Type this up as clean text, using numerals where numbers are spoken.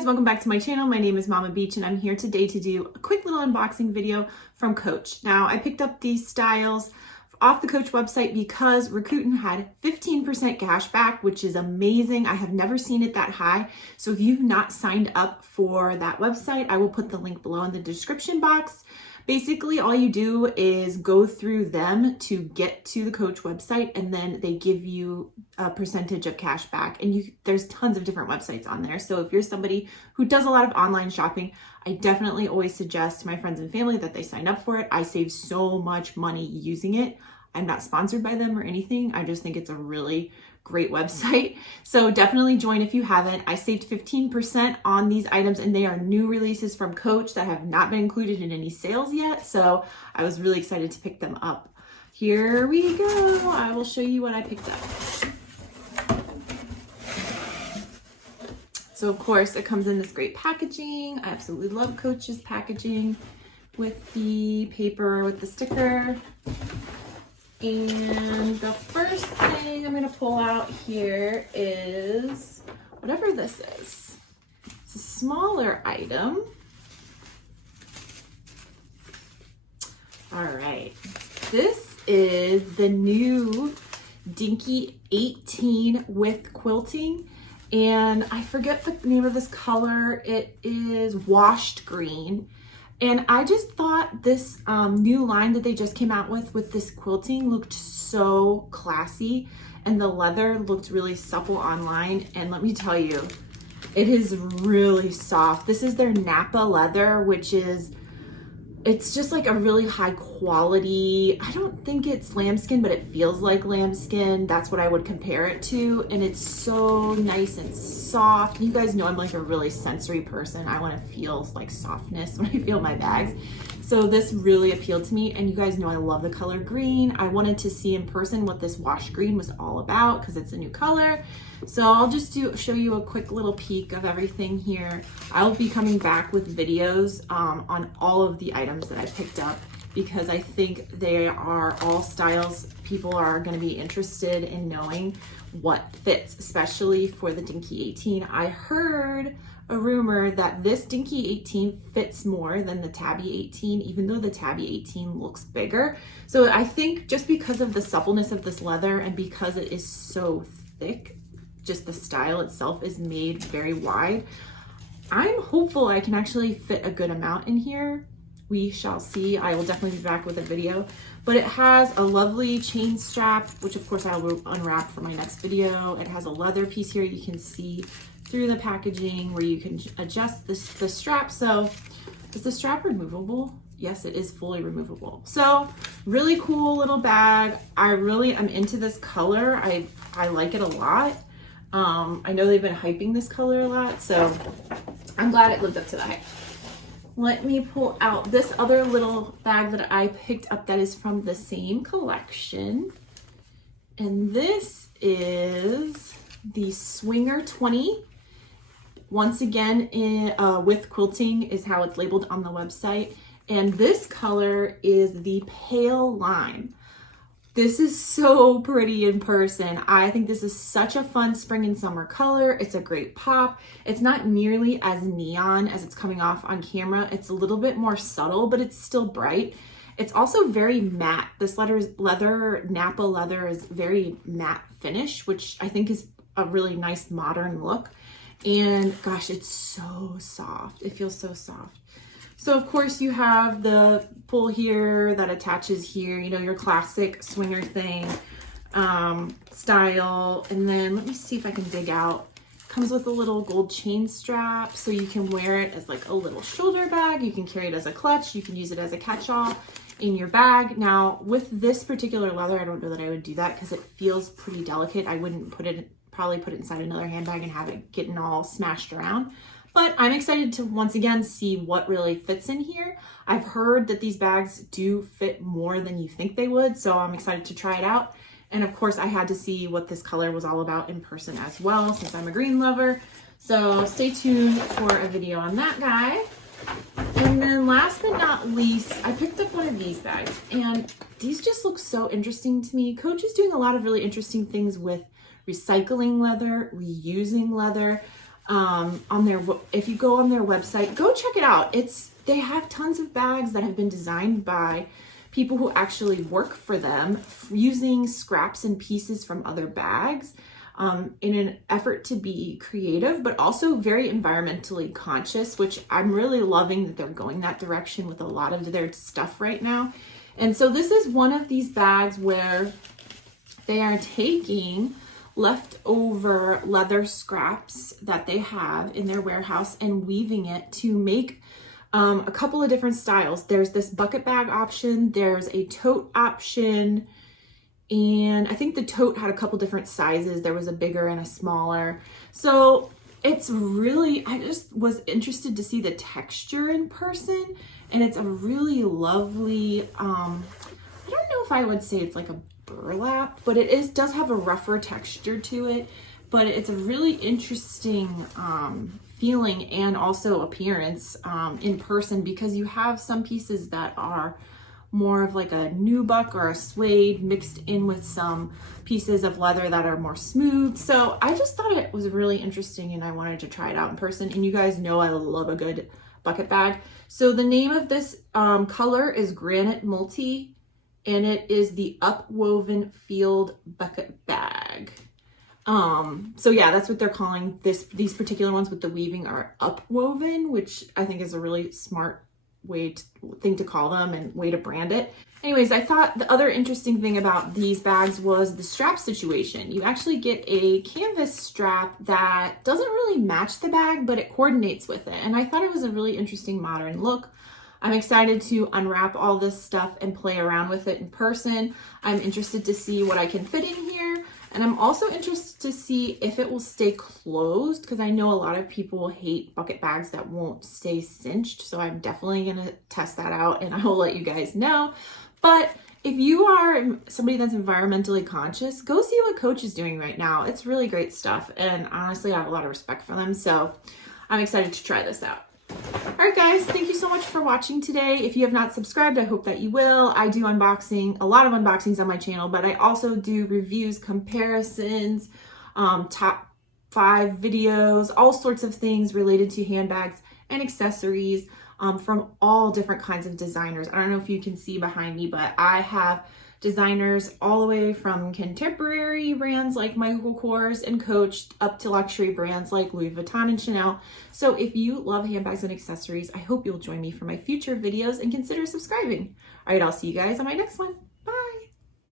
guys, welcome back to my channel. My name is Mama Beach and I'm here today to do a quick little unboxing video from Coach. Now I picked up these styles off the Coach website because Rakuten had 15% cash back, which is amazing. I have never seen it that high. So if you've not signed up for that website, I will put the link below in the description box. Basically, all you do is go through them to get to the Coach website, and then they give you a percentage of cash back. And there's tons of different websites on there. So if you're somebody who does a lot of online shopping, I definitely always suggest to my friends and family that they sign up for it. I save so much money using it. I'm not sponsored by them or anything. I just think it's a really great website. So definitely join if you haven't. I saved 15% on these items and they are new releases from Coach that have not been included in any sales yet. So I was really excited to pick them up. Here we go. I will show you what I picked up. So of course it comes in this great packaging. I absolutely love Coach's packaging with the paper, with the sticker. And the first thing I'm going to pull out here is whatever this is. It's a smaller item. All right. This is the new Dinky 18 with quilting. And I forget the name of this color. It is washed green. And I just thought this new line that they just came out with this quilting looked so classy, and the leather looked really supple online. And let me tell you, it is really soft. This is their Napa leather, which is, it's just like a really high quality. I don't think it's lambskin, but it feels like lambskin. That's what I would compare it to. And it's so nice and soft. You guys know I'm like a really sensory person. I want to feel like softness when I feel my bags. So this really appealed to me. And you guys know I love the color green. I wanted to see in person what this wash green was all about because it's a new color. So I'll just show you a quick little peek of everything here. I'll be coming back with videos on all of the items that I picked up because I think they are all styles people are going to be interested in knowing what fits, especially for the Dinky 18. I heard a rumor that this Dinky 18 fits more than the Tabby 18, even though the Tabby 18 looks bigger. So I think just because of the suppleness of this leather and because it is so thick, just the style itself is made very wide, I'm hopeful I can actually fit a good amount in here. We shall see. I will definitely be back with a video, but it has a lovely chain strap, which of course I will unwrap for my next video. It has a leather piece here. You can see through the packaging where you can adjust the strap. So is the strap removable? Yes, it is fully removable. So really cool little bag. I really am into this color. I like it a lot. I know they've been hyping this color a lot, so I'm glad it lived up to the hype. Let me pull out this other little bag that I picked up that is from the same collection. And this is the Swinger 20. Once again, with quilting is how it's labeled on the website. And this color is the pale lime. This is so pretty in person. I think this is such a fun spring and summer color. It's a great pop. It's not nearly as neon as it's coming off on camera. It's a little bit more subtle, but it's still bright. It's also very matte. This leather, Napa leather, is very matte finish, which I think is a really nice modern look. And gosh, it's so soft. It feels so soft. So of course you have the pull here that attaches here, you know, your classic swinger thing style. And then let me see if I can dig out. Comes with a little gold chain strap, so you can wear it as like a little shoulder bag. You can carry it as a clutch. You can use it as a catch-all in your bag. Now with this particular leather, I don't know that I would do that because it feels pretty delicate. I wouldn't probably put it inside another handbag and have it getting all smashed around. But I'm excited to once again see what really fits in here. I've heard that these bags do fit more than you think they would, so I'm excited to try it out. And of course I had to see what this color was all about in person as well, since I'm a green lover. So stay tuned for a video on that guy. And then last but not least, I picked up one of these bags, and these just look so interesting to me. Coach is doing a lot of really interesting things with recycling leather, reusing leather. on their, if you go on their website, go check it out. They have tons of bags that have been designed by people who actually work for them, using scraps and pieces from other bags in an effort to be creative, but also very environmentally conscious, which I'm really loving that they're going that direction with a lot of their stuff right now. And so this is one of these bags where they are taking leftover leather scraps that they have in their warehouse and weaving it to make a couple of different styles. There's this bucket bag option, there's a tote option, and I think the tote had a couple different sizes. There was a bigger and a smaller. So it's really, I just was interested to see the texture in person, and it's a really lovely, I don't know if I would say it's like a burlap, but it does have a rougher texture to it, but it's a really interesting feeling and also appearance in person, because you have some pieces that are more of like a nubuck or a suede mixed in with some pieces of leather that are more smooth. So I just thought it was really interesting and I wanted to try it out in person. And you guys know I love a good bucket bag. So the name of this color is Granite Multi, and it is the Upwoven Field Bucket Bag. So yeah, that's what they're calling these particular ones with the weaving are upwoven, which I think is a really smart thing to call them and way to brand it. Anyways, I thought the other interesting thing about these bags was the strap situation. You actually get a canvas strap that doesn't really match the bag, but it coordinates with it. And I thought it was a really interesting modern look. I'm excited to unwrap all this stuff and play around with it in person. I'm interested to see what I can fit in here. And I'm also interested to see if it will stay closed, because I know a lot of people hate bucket bags that won't stay cinched. So I'm definitely gonna test that out and I will let you guys know. But if you are somebody that's environmentally conscious, go see what Coach is doing right now. It's really great stuff. And honestly, I have a lot of respect for them. So I'm excited to try this out. All right, guys, thank you so much for watching today. If you have not subscribed, I hope that you will. I do a lot of unboxings on my channel, but I also do reviews, comparisons, top 5 videos, all sorts of things related to handbags and accessories from all different kinds of designers. I don't know if you can see behind me, but I have designers all the way from contemporary brands like Michael Kors and Coach up to luxury brands like Louis Vuitton and Chanel. So if you love handbags and accessories, I hope you'll join me for my future videos and consider subscribing. All right, I'll see you guys on my next one.